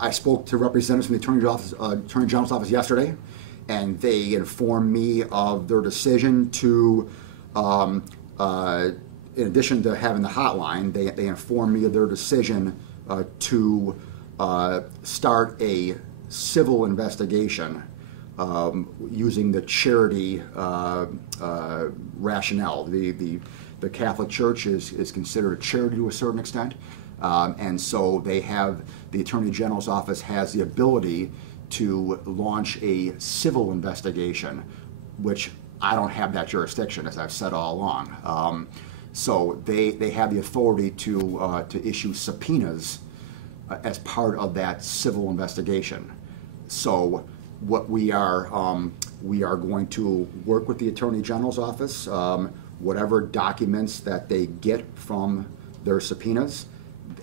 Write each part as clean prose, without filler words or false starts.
I spoke to representatives from the Attorney General's office yesterday, and they informed me of their decision to, in addition to having the hotline, they informed me of their decision to start a civil investigation using the charity rationale. The Catholic Church is considered a charity to a certain extent, and so the Attorney General's office has the ability to launch a civil investigation, which I don't have that jurisdiction, as I've said all along. So they have the authority to issue subpoenas as part of that civil investigation. So what we are going to work with the Attorney General's office, whatever documents that they get from their subpoenas,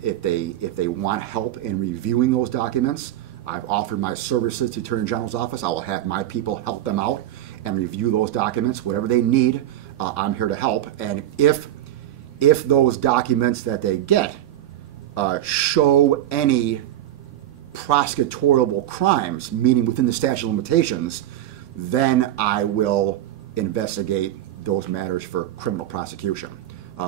if they want help in reviewing those documents, I've offered my services to the Attorney General's office. I will have my people help them out and review those documents, whatever they need. I'm here to help. And if those documents that they get show any prosecutorial crimes, meaning within the statute of limitations, then I will investigate those matters for criminal prosecution.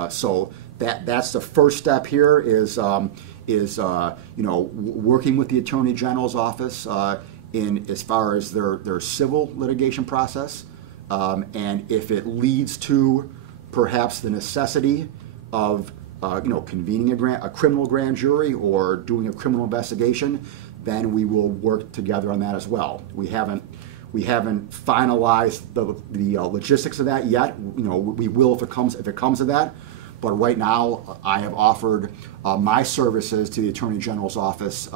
So that's the first step here is working with the Attorney General's office in as far as their civil litigation process, and if it leads to perhaps the necessity of convening a criminal grand jury or doing a criminal investigation, then we will work together on that as well. We haven't finalized the logistics of that yet. We will if it comes to that. But right now, I have offered my services to the Attorney General's office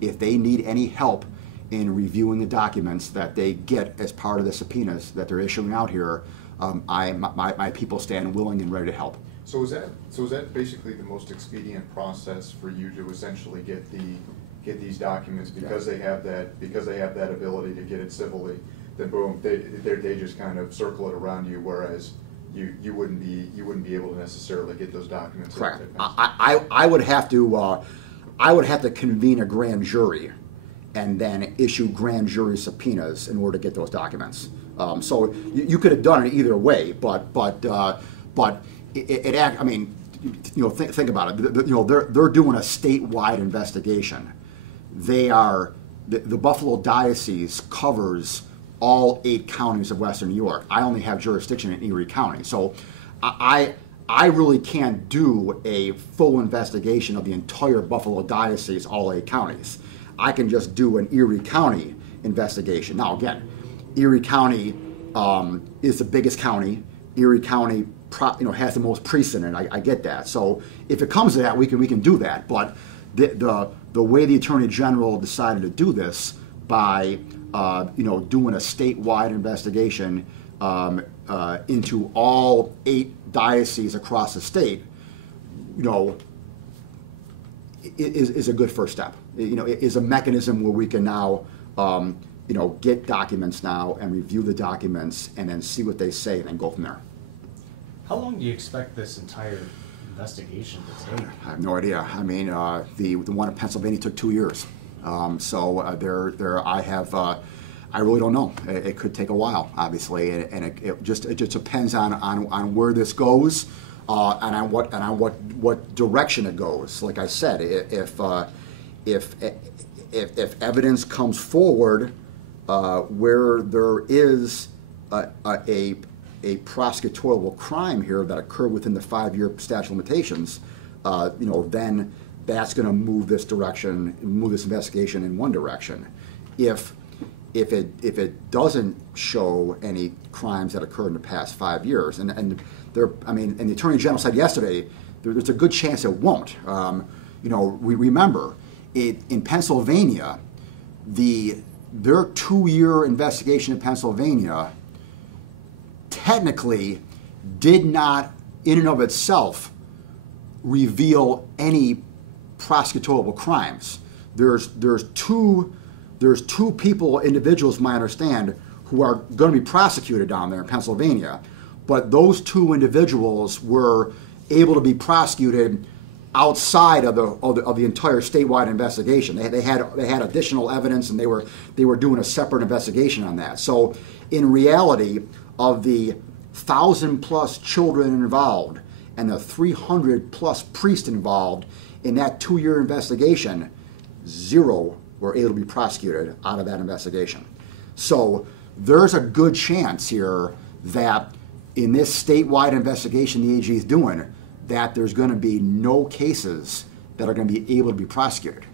if they need any help in reviewing the documents that they get as part of the subpoenas that they're issuing out here. My people stand willing and ready to help. So is that basically the most expedient process for you to essentially get these documents because they have that ability to get it civilly? Then boom, they just kind of circle it around you, whereas you wouldn't be able to necessarily get those documents. Correct. I would have to convene a grand jury and then issue grand jury subpoenas in order to get those documents. So you could have done it either way, but I mean, think about it. They're doing a statewide investigation. The Buffalo Diocese covers all 8 counties of Western New York. I only have jurisdiction in Erie County, so I really can't do a full investigation of the entire Buffalo Diocese, all 8 counties. I can just do an Erie County investigation. Now again, Erie County is the biggest county. Erie County has the most precedent. I get that. So if it comes to that, we can do that. But the way the Attorney General decided to do this by doing a statewide investigation into all 8 dioceses across the state, is a good first step. It is a mechanism where we can now get documents now and review the documents and then see what they say and then go from there. How long do you expect this entire investigation to take? I have no idea. I mean, the one in Pennsylvania took 2 years. I really don't know. It could take a while, obviously, and it just depends on where this goes and on what direction it goes. Like I said, if evidence comes forward where there is a prosecutorial crime here that occurred within the 5-year statute of limitations, then that's going to move this investigation in one direction. If it doesn't show any crimes that occurred in the past 5 years, and the Attorney General said yesterday, there's a good chance it won't. We remember in Pennsylvania, their 2-year investigation in Pennsylvania technically did not, in and of itself, reveal any prosecutorial crimes. There's two people, individuals, from my understand, who are going to be prosecuted down there in Pennsylvania, but those 2 individuals were able to be prosecuted outside of the entire statewide investigation. They had additional evidence, and they were doing a separate investigation on that. So in reality, of the 1,000+ children involved and the 300+ priests involved in that 2-year investigation, 0 were able to be prosecuted out of that investigation. So there's a good chance here that in this statewide investigation the AG is doing, that there's going to be no cases that are going to be able to be prosecuted.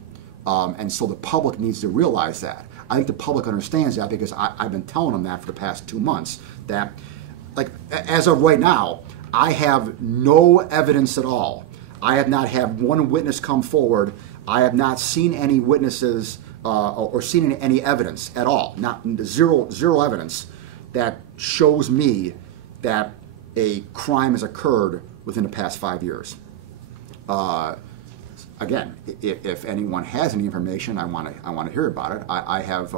And so the public needs to realize that. I think the public understands that, because I've been telling them that for the past 2 months, that, like, as of right now, I have no evidence at all. I have not had one witness come forward. I have not seen any witnesses or seen any evidence at all. Not zero evidence that shows me that a crime has occurred within the past 5 years. Again, if anyone has any information, I want to hear about it. I have,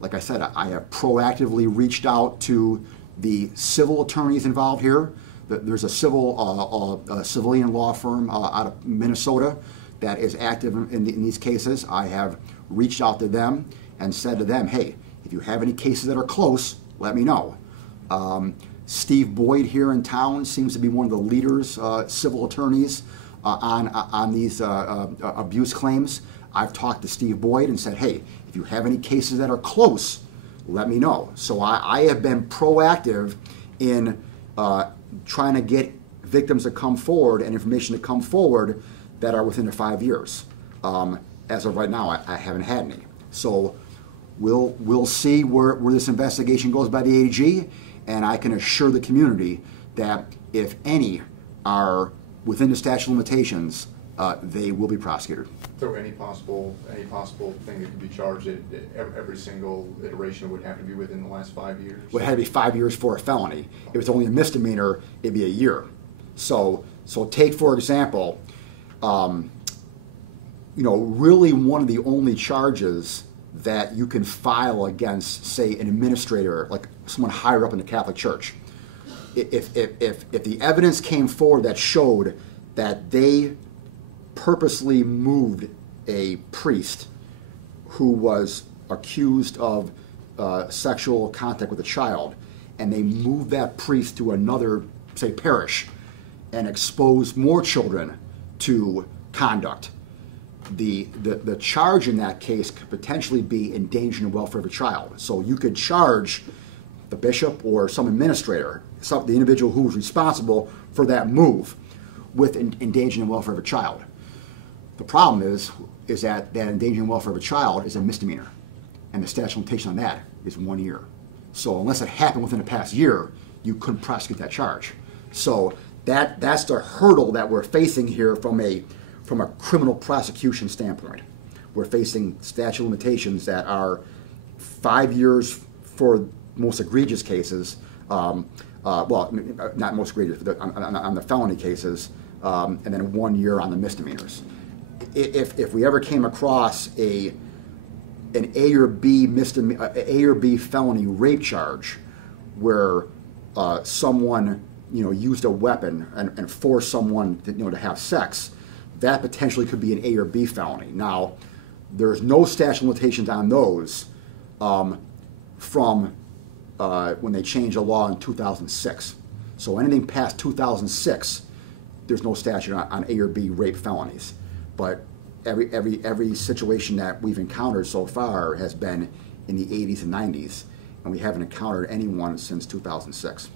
like I said, I have proactively reached out to the civil attorneys involved here. There's a civilian law firm out of Minnesota that is active in these cases. I have reached out to them and said to them, hey, if you have any cases that are close, let me know. Steve Boyd here in town seems to be one of the leaders, civil attorneys, on these abuse claims. I've talked to Steve Boyd and said, hey, if you have any cases that are close, let me know. So I have been proactive in trying to get victims to come forward and information to come forward that are within the 5 years. As of right now, I haven't had any. So we'll see where this investigation goes by the AG, and I can assure the community that if any are within the statute of limitations, they will be prosecuted. So any possible thing that could be charged, every single iteration would have to be within the last 5 years? Well, it had to be 5 years for a felony. If it's only a misdemeanor, it'd be a year. So take, for example, really one of the only charges that you can file against, say, an administrator, like someone higher up in the Catholic Church. If the evidence came forward that showed that they purposely moved a priest who was accused of sexual contact with a child, and they moved that priest to another, say, parish, and exposed more children to conduct, the charge in that case could potentially be endangering the welfare of a child. So you could charge the bishop or some administrator, the individual who was responsible for that move, with endangering the welfare of a child. The problem is that endangering the welfare of a child is a misdemeanor, and the statute of limitation on that is 1 year. So unless it happened within the past year, you couldn't prosecute that charge. So that's the hurdle that we're facing here from a criminal prosecution standpoint. We're facing statute of limitations that are 5 years for most egregious cases, well, not most egregious, but on the felony cases, and then 1 year on the misdemeanors. If we ever came across an A or B felony rape charge where someone used a weapon and forced someone to have sex, that potentially could be an A or B felony. Now, there's no statute of limitations on those from when they changed the law in 2006. So anything past 2006, there's no statute on A or B rape felonies. But every situation that we've encountered so far has been in the 80s and 90s, and we haven't encountered anyone since 2006.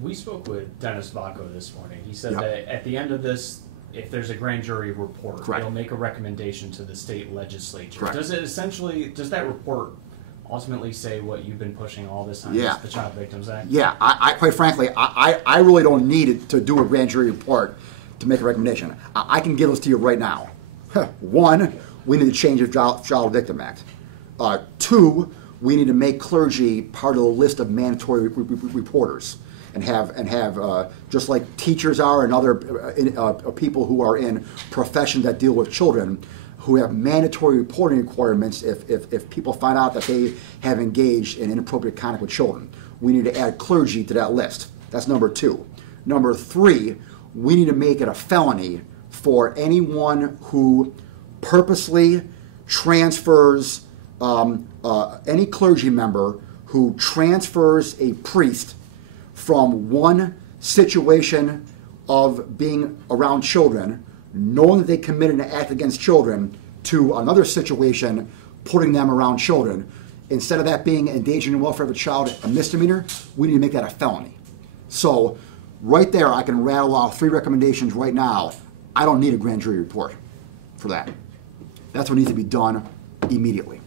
We spoke with Dennis Vacco this morning. He said Yep. that at the end of this, if there's a grand jury report, Correct. they'll make a recommendation to the state legislature. Correct. Does that report ultimately say what you've been pushing all this time, Yeah. the Child Victims Act? Yeah, I quite frankly, I really don't need it to do a grand jury report to make a recommendation. I can give this to you right now. 1, we need to change the Child Victim Act. 2, we need to make clergy part of the list of mandatory reporters, and have just like teachers are and other people who are in professions that deal with children, who have mandatory reporting requirements if people find out that they have engaged in inappropriate conduct with children. We need to add clergy to that list. That's number 2. Number 3, we need to make it a felony for anyone who purposely transfers, any clergy member who transfers a priest from one situation of being around children, knowing that they committed an act against children, to another situation, putting them around children. Instead of that being endangering the welfare of a child, a misdemeanor, we need to make that a felony. So right there, I can rattle off 3 recommendations right now. I don't need a grand jury report for that. That's what needs to be done immediately.